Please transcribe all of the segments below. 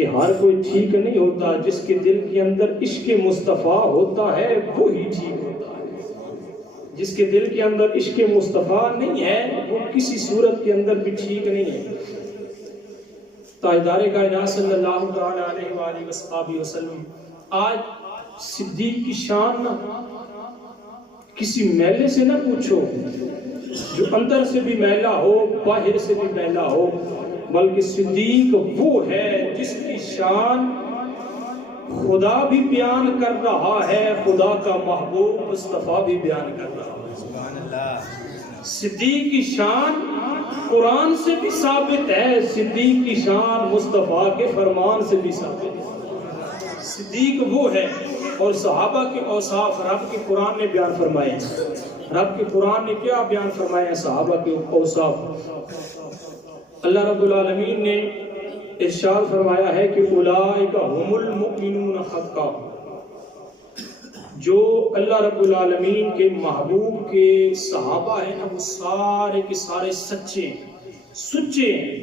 کہ ہر کوئی ٹھیک نہیں ہوتا، جس کے دل کے اندر عشق مصطفیٰ ہوتا ہے وہی ٹھیک ہوتا ہے، جس کے دل کے اندر عشق مصطفیٰ نہیں ہے وہ کسی صورت کے اندر بھی ٹھیک نہیں ہے۔ تاجدار کائنات صلی اللہ تعالی علیہ وآلہ وسلم، آج صدیق کی شان نہ کسی میلے سے نہ پوچھو جو اندر سے بھی میلا ہو باہر سے بھی میلا ہو، بلکہ صدیق وہ ہے جس کی شان خدا بھی بیان کر رہا ہے، خدا کا محبوب مصطفیٰ بھی بیان کر رہا ہے۔ سبحان اللہ۔ صدیق کی شان قرآن سے بھی ثابت ہے، صدیق کی شان مصطفیٰ کے فرمان سے بھی ثابت ہے۔ صدیق وہ ہے، اور صحابہ کے اوصاف رب کے قرآن نے بیان فرمائے ہیں۔ رب کے قرآن نے کیا بیان فرمائے ہیں صحابہ کے اوصاف؟ اللہ رب العالمین نے ارشاد فرمایا ہے کہ اولئک هم المؤمنون حقا، جو اللہ رب العالمین کے محبوب کے صحابہ ہیں نا وہ سارے کے سارے سچے ہیں، سچے ہیں۔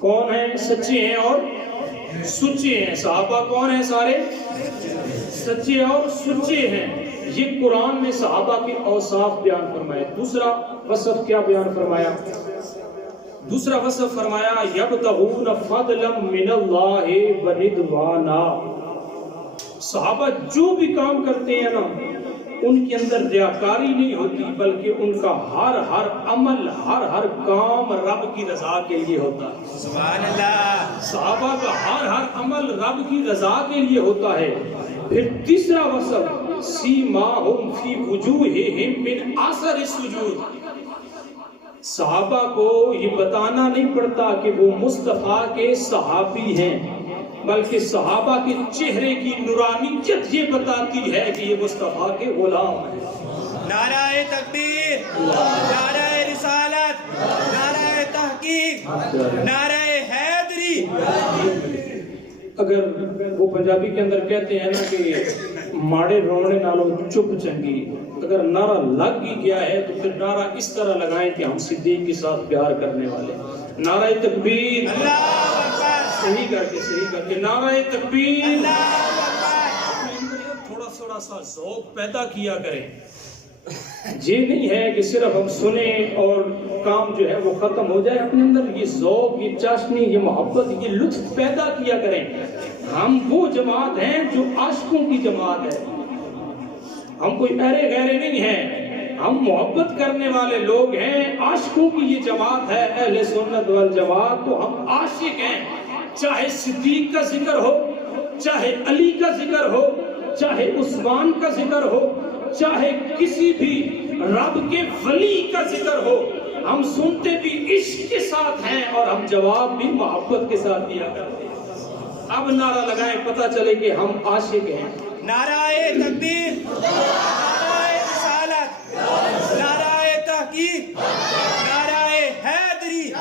کون ہیں؟ سچے ہیں اور سچے ہیں۔ صحابہ کون ہیں؟ سارے سچے اور سچے ہیں۔ یہ قرآن نے صحابہ کے اوصاف بیان فرمائے۔ دوسرا وصف کیا بیان فرمایا؟ دوسرا وصف فرمایا یبتغون فضلا من اللہ ورضوانا۔ صحابہ جو بھی کام کرتے ہیں نا ان کے اندر ریاکاری نہیں ہوتی، بلکہ ان کا ہر عمل ہر کام رب کی رضا کے لیے ہوتا ہے۔ سبحان اللہ۔ صحابہ کا ہر عمل رب کی رضا کے لیے ہوتا ہے۔ پھر تیسرا وصف سیماہم فی وجوہہم من اثر السجود۔ صحابہ کو یہ بتانا نہیں پڑتا کہ وہ مصطفیٰ کے صحابی ہیں، بلکہ صحابہ کے چہرے کی نورانیت یہ بتاتی ہے کہ یہ مصطفیٰ کے غلام ہیں۔ نعرہ تکبیر، نعرہ رسالت، نعرہ تحقیق، نعرہ حیدری۔ اگر وہ پنجابی کے اندر کہتے ہیں نا کہ ماڑے رونے نالوں چپ چنگی، اگر نعرہ لگ ہی گیا ہے تو پھر نعرہ اس طرح لگائیں کہ ہم صدیق کے ساتھ پیار کرنے والے۔ نعرہ تکبیر، صحیح کر کے نعرہ تکبیر۔ تھوڑا سا ذوق پیدا کیا کریں۔ یہ نہیں ہے کہ صرف ہم سنیں اور کام جو ہے وہ ختم ہو جائے، اپنے اندر یہ ذوق، یہ چاشنی، یہ محبت، یہ لطف پیدا کیا کریں۔ ہم وہ جماعت ہیں جو عاشقوں کی جماعت ہے، ہم کوئی ایرے غیرے نہیں ہیں، ہم محبت کرنے والے لوگ ہیں، عاشقوں کی یہ جماعت ہے اہل سنت والجماعت۔ تو ہم عاشق ہیں، چاہے صدیق کا ذکر ہو، چاہے علی کا ذکر ہو، چاہے عثمان کا ذکر ہو، چاہے کسی بھی رب کے ولی کا ذکر ہو، ہم سنتے بھی عشق کے ساتھ ہیں اور ہم جواب بھی محبت کے ساتھ دیا کرتے ہیں۔ اب نعرہ لگائیں، پتہ چلے کہ ہم عاشق ہیں۔ نعرہ تکبیر، نعرہ رسالت، نعرہ تحقیق، نعرہ حیدری۔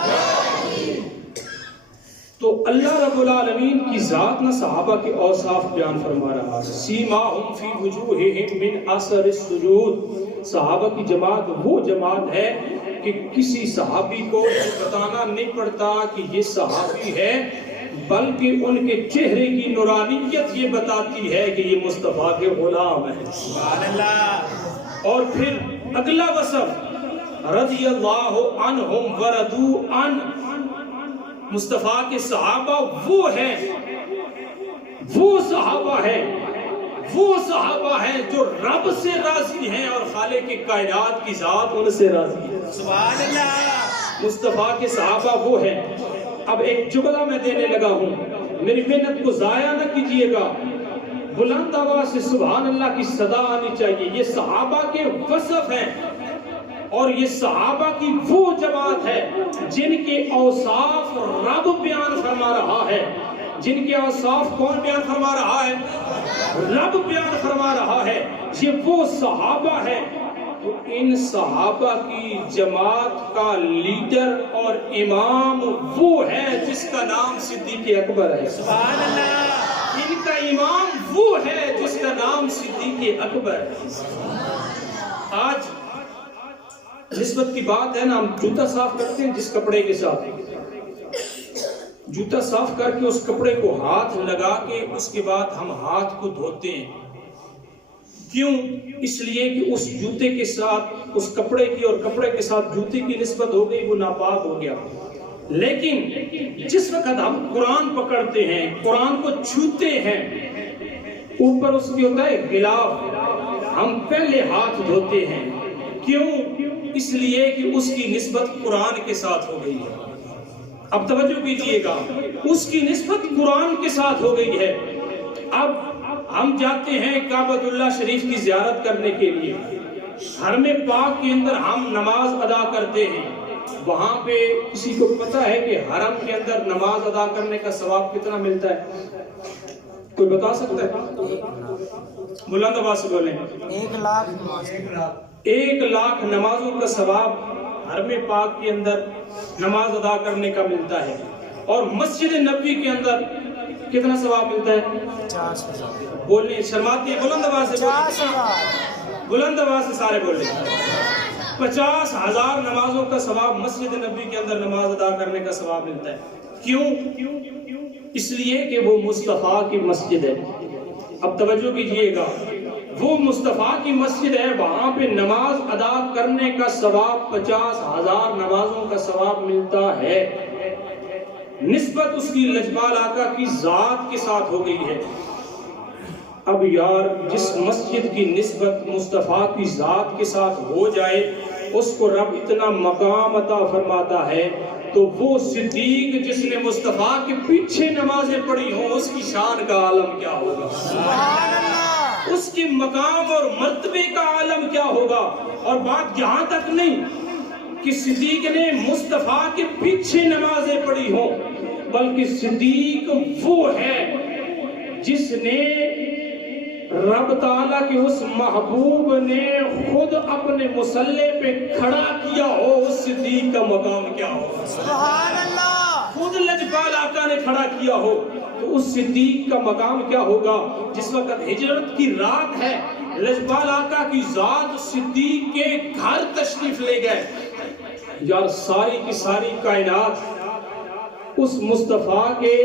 تو اللہ رب العالمین کی ذات نہ صحابہ کے اوصاف بیان فرما رہا ہے۔ سیماہم فی وجوہہم من اثر السجود۔ صحابہ کی جماعت وہ جماعت ہے کہ کسی صحابی کو بتانا نہیں پڑتا کہ یہ صحابی ہے، بلکہ ان کے چہرے کی نورانیت یہ بتاتی ہے کہ یہ مصطفیٰ کے غلام ہیں۔ سبحان اللہ۔ اور پھر اگلا وصف رضی اللہ عنہم ورضوا عنہ۔ مصطفیٰ کے صحابہ وہ ہیں، وہ صحابہ ہیں جو رب سے راضی ہیں اور خالق کائنات کی ذات ان سے راضی ہے۔ سبحان اللہ۔ مصطفیٰ کے صحابہ وہ ہیں۔ اب ایک جملہ میں دینے لگا ہوں، میری محنت کو ضائع نہ کیجیے گا، بلند آواز سے سبحان اللہ کی صدا آنی چاہیے۔ یہ صحابہ کے وصف ہیں اور یہ صحابہ کی وہ جماعت ہے جن کے اوصاف رب بیان فرما رہا ہے۔ جن کے اوصاف کون بیان فرما رہا ہے؟ رب بیان فرما رہا ہے۔ یہ وہ صحابہ ہے۔ تو ان صحابہ کی جماعت کا لیڈر اور امام وہ ہے جس کا نام صدیق اکبر ہے۔ سبحان اللہ۔ ان کا امام وہ ہے جس کا نام صدیق اکبر ہے۔ آج نسبت کی بات ہے نا، ہم جوتا صاف کرتے ہیں جس کپڑے کے ساتھ، جوتا صاف کر کے اس کپڑے کو ہاتھ لگا کے اس کے بعد ہم ہاتھ کو دھوتے ہیں. کیوں؟ اس لیے کہ اس جوتے کے ساتھ اس کپڑے کی اور کپڑے کے ساتھ جوتے کی نسبت ہو گئی، وہ ناپاک ہو گیا. لیکن جس وقت ہم قرآن پکڑتے ہیں، قرآن کو چھوتے ہیں، اوپر اس کی ہوتا ہے غلاف، ہم پہلے ہاتھ دھوتے ہیں. کیوں؟ اس لیے کہ اس کی نسبت قرآن کے ساتھ ہو گئی ہے. اب توجہ کیجئے گا، اس کی نسبت قرآن کے ساتھ ہو گئی ہے. اب ہم جاتے ہیں کعبۃ اللہ شریف کی زیارت کرنے کے لیے، حرم پاک کے اندر ہم نماز ادا کرتے ہیں. وہاں پہ کسی کو پتا ہے کہ حرم کے اندر نماز ادا کرنے کا ثواب کتنا ملتا ہے؟ کوئی بتا سکتا ہے؟ بلند آواز سے بولیں. 1,00,000 نمازوں کا ثواب حرم پاک کے اندر نماز ادا کرنے کا ملتا ہے. اور مسجد نبوی کے اندر کتنا ثواب ملتا ہے؟ 50,000. بولنے شرماتی ہے، بلند آواز سے بولیں، بلند آواز سے سارے بولیں. 50,000 نمازوں کا ثواب مسجد نبوی کے اندر نماز ادا کرنے کا ثواب ملتا ہے. کیوں؟ اس لیے کہ وہ مصطفیٰ کی مسجد ہے. اب توجہ کیجئے گا، وہ مصطفیٰ کی مسجد ہے، وہاں پہ نماز ادا کرنے کا ثواب 50,000 نمازوں کا ثواب ملتا ہے. نسبت اس کی لجپال آقا کی ذات کے ساتھ ہو گئی ہے. اب یار جس مسجد کی نسبت مصطفیٰ کی ذات کے ساتھ ہو جائے اس کو رب اتنا مقام عطا فرماتا ہے، تو وہ صدیق جس نے مصطفیٰ کے پیچھے نمازیں پڑھی ہوں اس کی شان کا عالم کیا ہوگا، اس کے مقام اور مرتبے کا عالم کیا ہوگا. اور بات یہاں تک نہیں کہ صدیق نے مصطفیٰ کے پیچھے نمازیں پڑھی ہوں، بلکہ صدیق وہ ہے جس نے رب تعالیٰ کے اس محبوب نے خود اپنے مصلی پہ کھڑا کیا ہو، اس صدیق کا مقام کیا ہو. سبحان اللہ. خود لجپال آقا نے کھڑا کیا ہو تو اس صدیق کا مقام کیا ہوگا. جس وقت ہجرت کی رات ہے، لجپال آقا کی ذات صدیق کے گھر تشریف لے گئے. یار ساری کی ساری کائنات اس مصطفیٰ کے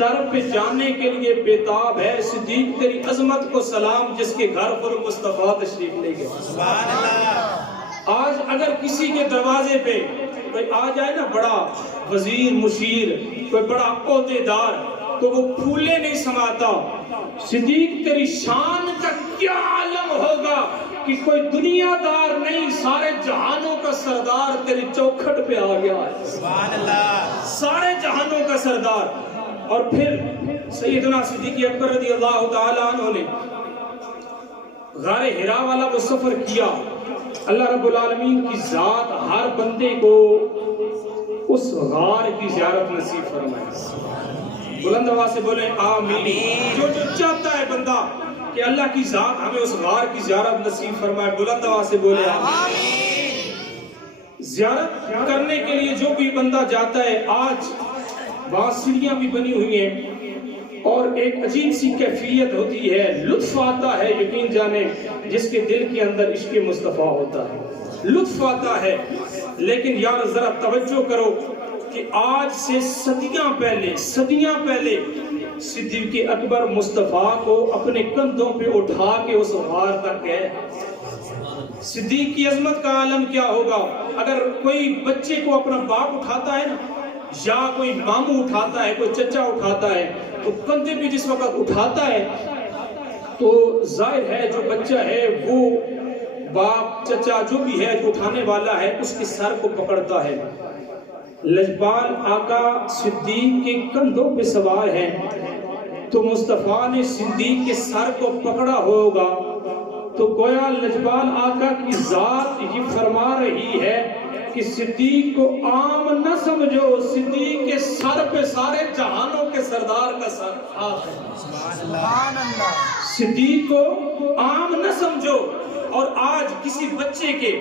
در پہ جانے کے لیے بیتاب ہے. صدیق تیری عظمت کو سلام جس کے گھر پر مصطفیٰ تشریف لے گئے. سبحان اللہ. آج اگر کسی کے دروازے پہ کوئی آ جائے نا، بڑا وزیر مشیر، کوئی بڑا عہدیدار، تو وہ پھولے نہیں سماتا. صدیق تیری شان کا کیا عالم ہوگا کہ کوئی دنیا دار نہیں، سارے جہانوں کا سردار تیری چوکھٹ پہ آ گیا ہے. سبحان اللہ. سارے جہانوں کا سردار. اور پھر سیدنا صدیق اکبر رضی اللہ تعالیٰ عنہ نے غار حرا والا وہ سفر کیا. اللہ رب العالمین کی ذات ہر بندے کو اس غار کی زیارت نصیب فرمائے. بلند آواز سے بولیں آمین. جو چاہتا ہے بندہ کہ اللہ کی ذات ہمیں اس غار کی زیارت نصیب فرمائے، بلند آواز سے بولے آمین. زیارت کرنے کے لیے جو بھی بندہ جاتا ہے، آج وہاں سیڑھیاں بھی بنی ہوئی ہیں اور ایک عجیب سی کیفیت ہوتی ہے، لطف آتا ہے. یقین جانے جس کے دل کے اندر عشق مصطفیٰ ہوتا ہے، لطف آتا ہے. لیکن یار ذرا توجہ کرو کہ آج سے صدیاں پہلے صدیق اکبر مصطفیٰ کو اپنے کندھوں پہ اٹھا کے اس غار تک گئے. صدیق کی عظمت کا عالم کیا ہوگا. اگر کوئی بچے کو اپنا باپ اٹھاتا ہے نا، یا کوئی ماموں اٹھاتا ہے، کوئی چچا اٹھاتا ہے، تو کندھے پہ جس وقت اٹھاتا ہے تو ظاہر ہے جو بچہ ہے وہ باپ چچا جو بھی ہے جو اٹھانے والا ہے اس کے سر کو پکڑتا ہے. لجپال آقا صدیق کے کندھوں پہ سوار ہیں تو مصطفیٰ نے صدیق کے سر کو پکڑا ہوگا. تو گویا لجپال آقا کی ذات یہ فرما رہی ہے کہ صدیق کو عام نہ سمجھو، صدیق کے سر پہ سارے جہانوں کے سردار کا سر ہاتھ ہے. سبحان اللہ. صدیق کو عام نہ سمجھو. اور آج کسی بچے کے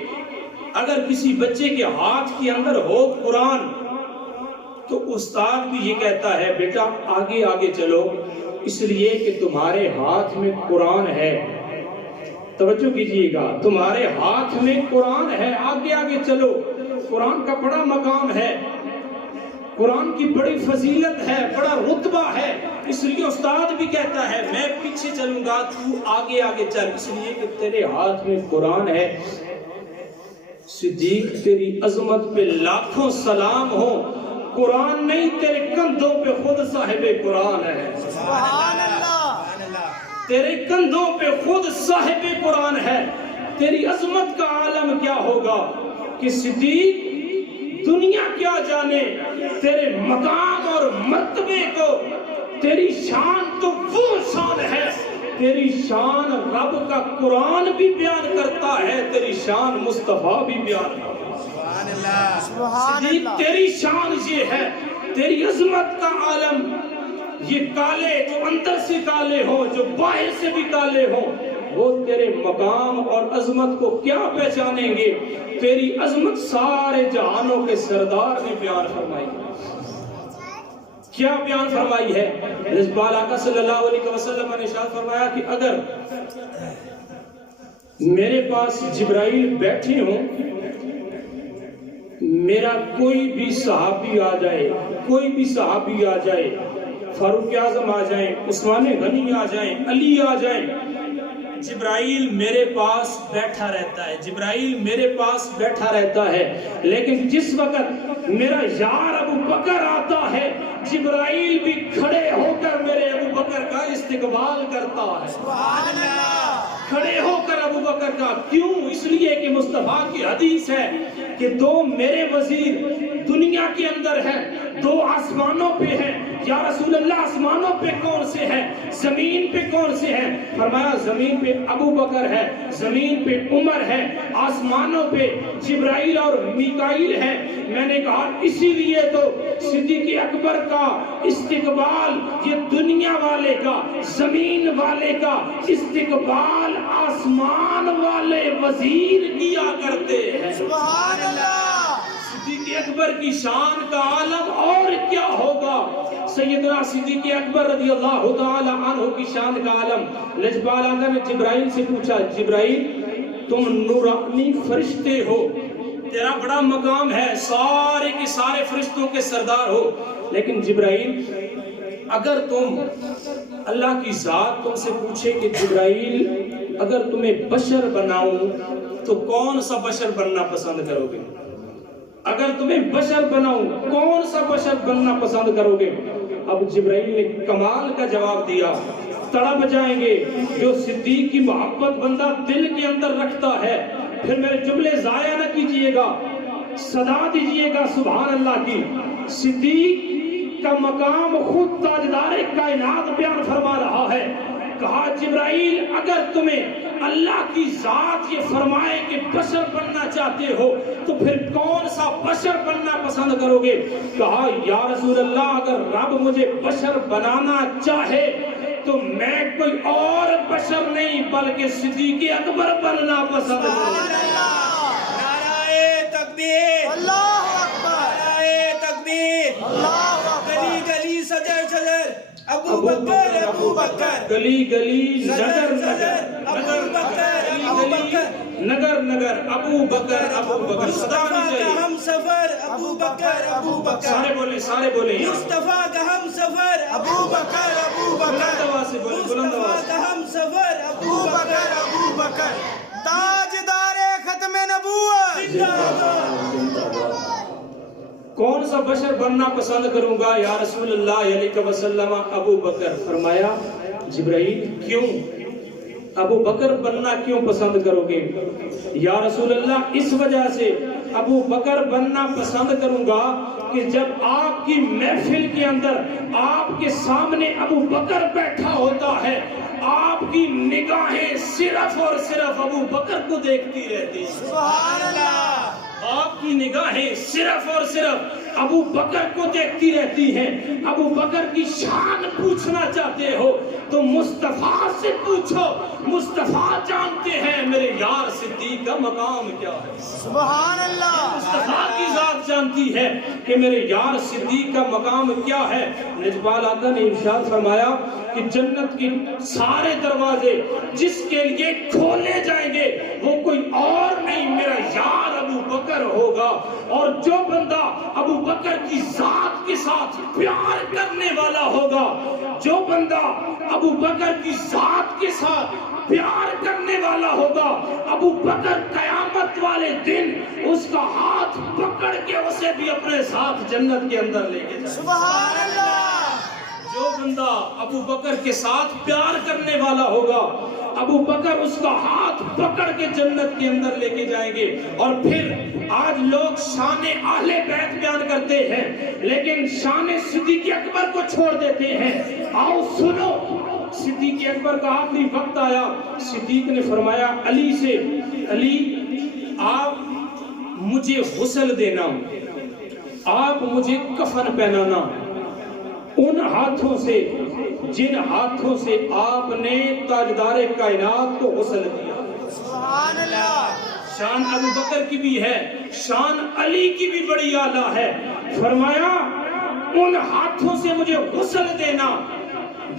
اگر کسی بچے کے ہاتھ کے اندر ہو قرآن تو استاد بھی یہ کہتا ہے بیٹا آگے آگے چلو، اس لیے کہ تمہارے ہاتھ میں قرآن ہے. توجہ کیجئے گا، تمہارے ہاتھ میں قرآن ہے، آگے آگے چلو، قرآن کا بڑا مقام ہے. قرآن کی بڑی فضیلت ہے، بڑا رتبہ ہے، اس لیے استاد بھی کہتا ہے میں پیچھے چلوں گا تو آگے آگے چل، اس لیے کہ تیرے ہاتھ میں قرآن ہے۔ صدیق تیری عظمت پہ لاکھوں سلام ہو، قرآن نہیں تیرے کندھوں پہ خود صاحب قرآن ہے، سبحان اللہ، تیرے کندھوں پہ خود صاحب قرآن ہے۔ تیری عظمت کا عالم کیا ہوگا کہ صدیق دنیا کیا جانے تیرے مقام اور مرتبے کو، تیری شان تو وہ شان ہے، تیری شان رب کا قرآن بھی بیان کرتا ہے، تیری شان مصطفیٰ بھی بیان کرتا ہے۔ سبحان اللہ، سبحان صدیق اللہ، تیری شان یہ ہے، تیری عظمت کا عالم، یہ کالے جو اندر سے کالے ہوں، جو باہر سے بھی کالے ہوں، وہ تیرے مقام اور عظمت کو کیا پہچانیں گے؟ تیری عظمت سارے جہانوں کے سردار نے بیان فرمائی ہے۔ کیا بیان فرمائی ہے؟ رضوان آقا صلی اللہ علیہ وسلم نے ارشاد فرمایا کہ اگر میرے پاس جبرائیل بیٹھے ہوں، میرا کوئی بھی صحابی آ جائے، کوئی بھی صحابی آ جائے، فاروق اعظم آ جائیں، عثمان غنی آ جائیں، علی آ جائیں، جبرائیل میرے پاس بیٹھا رہتا ہے، جبرائیل میرے پاس بیٹھا رہتا ہے، لیکن جس وقت میرا یار ابو بکر آتا ہے، جبرائیل بھی کھڑے ہو کر میرے ابو بکر کا استقبال کرتا ہے۔ سبحان اللہ، کھڑے ہو کر ابو بکر کا، کیوں؟ اس لیے کہ مصطفیٰ کی حدیث ہے کہ دو میرے وزیر دنیا کے اندر ہیں، دو آسمانوں پہ ہیں۔ یا رسول اللہ آسمانوں پہ کون سے ہیں؟ زمین پہ کون سے ہیں؟ فرمایا زمین پہ ابو بکر ہے، زمین پہ عمر ہے، آسمانوں پہ جبرائیل اور میکائیل ہے۔ میں نے کہا اسی لیے تو صدیق اکبر کا استقبال، یہ دنیا والے کا، زمین والے کا استقبال آسمان والے وزیر کیا کرتے ہیں۔ سبحان اللہ، صدیق اکبر کی شان کا عالم اور کیا ہوگا؟ سیدنا صدیق اکبر رضی اللہ تعالی عنہ کی شان کا عالم۔ لجپال آقا نے جبرائیل سے پوچھا، جبرائیل تم نورانی فرشتے ہو، تیرا بڑا مقام ہے، سارے کے سارے فرشتوں کے سردار ہو، لیکن جبرائیل اگر تم اللہ کی ذات تم سے پوچھے کہ جبرائیل اگر تمہیں بشر بناؤں تو کون سا بشر بننا پسند کرو گے؟ اگر تمہیں بشر بناؤں کون سا بشر بننا پسند کرو گے؟ اب جبرائیل نے کمال کا جواب دیا، تڑپ جائیں گے جو صدیق کی محبت بندہ دل کے اندر رکھتا ہے۔ پھر میرے جملے ضائع نہ کیجئے گا، صدا دیجئے گا سبحان اللہ کی۔ صدیق کا مقام خود تاجدار کائنات بیان فرما رہا ہے، کہا جبرائیل اگر تمہیں اللہ کی ذات یہ فرمائے کہ بشر بننا چاہتے ہو تو پھر کون سا بشر بننا پسند کرو گے؟ کہا یا رسول اللہ اگر رب مجھے بشر بنانا چاہے تو میں کوئی اور بشر نہیں بلکہ صدیق اکبر بننا پسند کروں گا۔ نعرہ تکبیر، اللہ اکبر، نعرہ تکبیر، اللہ اکبر، گلی گلی سجر سجر ابو بکر ابو بکر، گلی گلی نگر نگر، ابو بکر ابو بکر، نگر نگر ابو بکر ابو بکر، صدا مصطفیٰ نہیں کا چاہیے، ہم سفر ابو بکر ابو بکر، سارے بولیں سارے بولیں، مصطفیٰ کا ہم سفر ابو بکر ابو بلند بکر، آواز سے بولیں، بلند مصطفیٰ آواز سے۔ کا ہم سفر ابو ابو بکر بکر ابو بکر، تاجدار ختم نبوت، کون سا بشر بننا پسند کروں گا یا رسول اللہ علیہ وسلم؟ ابو بکر۔ فرمایا جبرائیل کیوں؟ ابو بکر بننا کیوں پسند کرو گے؟ یا رسول اللہ اس وجہ سے ابو بکر بننا پسند کروں گا کہ جب آپ کی محفل کے اندر آپ کے سامنے ابو بکر بیٹھا ہوتا ہے، آپ کی نگاہیں صرف اور صرف ابو بکر کو دیکھتی رہتی ہیں۔ سبحان اللہ، آپ کی نگاہیں صرف اور صرف ابو بکر کو دیکھتی رہتی ہیں۔ ابو بکر کی شان پوچھنا چاہتے ہو تو مصطفیٰ سے پوچھو، مصطفیٰ جانتے ہیں میرے یار صدیق کا مقام کیا ہے۔ سبحان اللہ، مصطفیٰ کی ذات جانتی ہے کہ میرے یار صدیق کا مقام کیا ہے۔ لجپال آقا نے ارشاد فرمایا کہ جنت کے سارے دروازے جس کے لیے کھولے جائیں گے وہ کوئی اور نہیں، میرا یار ابو بکر ہوگا، اور جو بندہ ابو بکر کی ذات کے ساتھ پیار کرنے والا ہوگا، جو بندہ ابو بکر کی ذات کے ساتھ پیار کرنے والا ہوگا، ابو بکر قیامت والے دن اس کا ہاتھ پکڑ کے اسے بھی اپنے ساتھ جنت کے اندر لے کے جائے۔ سبحان اللہ۔ جو بندہ ابو بکر کے ساتھ پیار کرنے والا ہوگا، ابو بکر اس کا ہاتھ پکڑ کے جنت کے اندر لے کے جائیں گے۔ اور پھر آج لوگ شان اہل بیت بیان کرتے ہیں لیکن شان صدیق اکبر کو چھوڑ دیتے ہیں۔ آؤ سنو، صدیق اکبر کا آخری وقت آیا، صدیق نے فرمایا علی سے، علی آپ مجھے غسل دینا، آپ مجھے کفن پہنانا ان ہاتھوں سے جن ہاتھوں سے آپ نے تاجدار کائنات کو غسل دیا۔ سبحان اللہ۔ شان ابو بکر کی بھی ہے، شان علی کی بھی بڑی اعلیٰ ہے۔ فرمایا ان ہاتھوں سے مجھے غسل دینا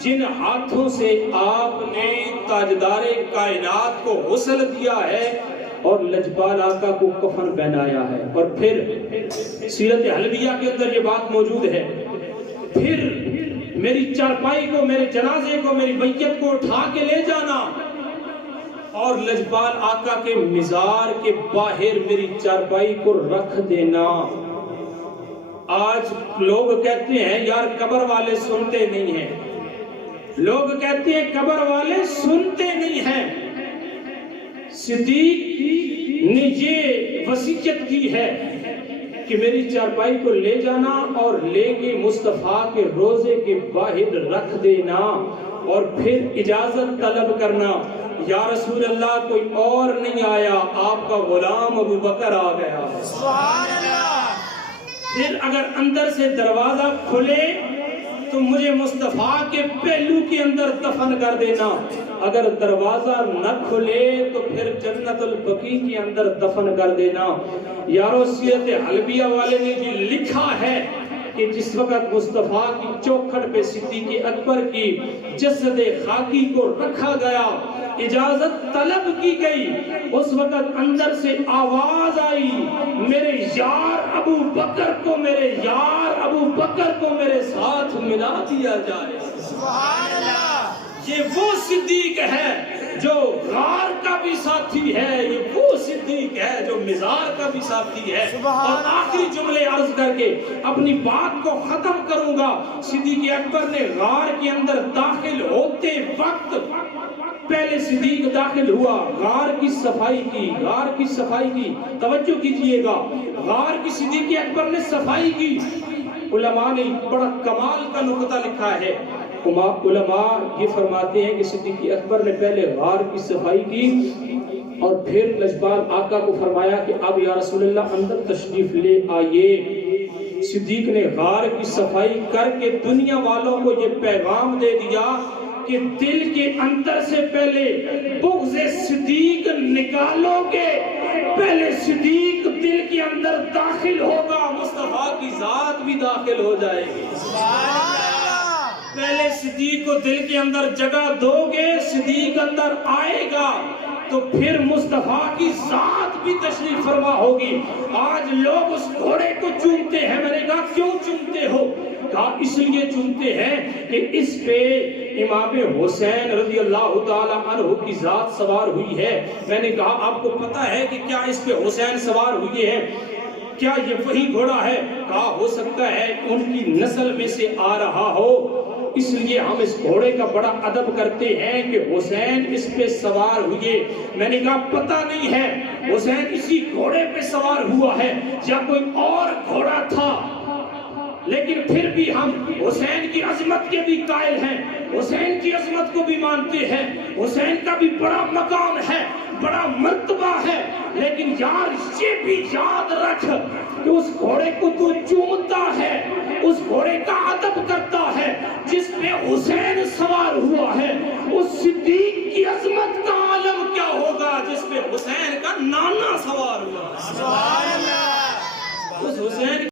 جن ہاتھوں سے آپ نے تاجدار کائنات کو غسل دیا ہے اور لجپال آقا کو کفن پہنایا ہے۔ اور پھر سیرت حلبیہ کے اندر یہ بات موجود ہے، پھر میری چارپائی کو، میرے جنازے کو، میری بیعت کو اٹھا کے لے جانا اور لجپال آقا کے مزار کے باہر میری چارپائی کو رکھ دینا۔ آج لوگ کہتے ہیں یار قبر والے سنتے نہیں ہیں، لوگ کہتے ہیں قبر والے سنتے نہیں ہیں۔ صدیق نے یہ وصیت کی ہے کہ میری چارپائی کو لے جانا اور لے کے مصطفیٰ کے روزے کے باہر رکھ دینا اور پھر اجازت طلب کرنا، یا رسول اللہ کوئی اور نہیں آیا، آپ کا غلام ابو بکر آ گیا۔ سبحان اللہ۔ پھر اگر اندر سے دروازہ کھلے تو مجھے مصطفیٰ کے پہلو کے اندر دفن کر دینا، اگر دروازہ نہ کھلے تو پھر جنت البقیع کے اندر دفن کر دینا۔ یارو سیرت حلبیہ والے نے یہ لکھا ہے کہ جس وقت مصطفیٰ کی چوکھٹ پہ صدیق اکبر کی جسد خاکی کو رکھا گیا، اجازت طلب کی گئی، اس وقت اندر سے آواز آئی میرے یار ابو بکر کو، میرے یار ابو بکر کو میرے ساتھ ملا دیا جائے۔ سبحان اللہ۔ یہ وہ صدیق ہے جو غار کا بھی ساتھی ہے، یہ وہ صدیق ہے جو مزار کا بھی ساتھی ہے۔ اور آخری جملے عرض کر کے اپنی بات کو ختم کروں گا۔ صدیق اکبر نے غار کے اندر داخل ہوتے وقت پہلے صدیق داخل ہوا، غار کی صفائی کی، غار کی صفائی کی، توجہ کیجئے گا، غار کی صدیق اکبر نے صفائی کی۔ علماء نے بڑا کمال کا نقطہ لکھا ہے، علماء یہ فرماتے ہیں کہ صدیق اکبر نے پہلے غار کی صفائی کی اور پھر لجپال آقا کو فرمایا کہ اب یا رسول اللہ اندر تشریف لے آئیے۔ صدیق نے غار کی صفائی کر کے دنیا والوں کو یہ پیغام دے دیا کہ دل کے اندر سے پہلے بغض صدیق نکالو گے، پہلے صدیق دل کے اندر داخل ہوگا، مصطفیٰ کی ذات بھی داخل ہو جائے گی۔ پہلے صدیق کو دل کے اندر جگہ دو گے، صدیق اندر آئے گا تو پھر مصطفیٰ کی ذات بھی تشریف فرما ہوگی۔ آج لوگ اس گھوڑے کو چومتے ہیں، میں نے کہا کیوں چومتے ہو؟ کہا اس لیے چومتے ہیں کہ اس پہ امام حسین رضی اللہ تعالی عنہ کی ذات سوار ہوئی ہے۔ میں نے کہا آپ کو پتہ ہے کہ کیا اس پہ حسین سوار ہوئے ہیں؟ کیا یہ وہی گھوڑا ہے؟ کہا ہو سکتا ہے ان کی نسل میں سے آ رہا ہو، اس لیے ہم اس گھوڑے کا بڑا ادب کرتے ہیں کہ حسین اس پہ سوار ہوئے۔ میں نے کہا پتہ نہیں ہے حسین اسی گھوڑے پہ سوار ہوا ہے یا کوئی اور گھوڑا تھا، لیکن پھر بھی ہم حسین کی عظمت کے بھی قائل ہیں، حسین کی عظمت کو بھی مانتے ہیں، حسین کا بھی بڑا مقام ہے، بڑا مرتبہ ہے، لیکن یار یہ بھی یاد رکھ کہ اس گھوڑے کو تو چومتا ہے، اس گھوڑے کا ادب کرتا ہے جس پہ حسین سوار ہوا ہے، اس صدیق کی عظمت کا عالم کیا ہوگا جس پہ حسین کا نانا سوار ہوا ہے۔ سبحان اللہ۔ اس حسین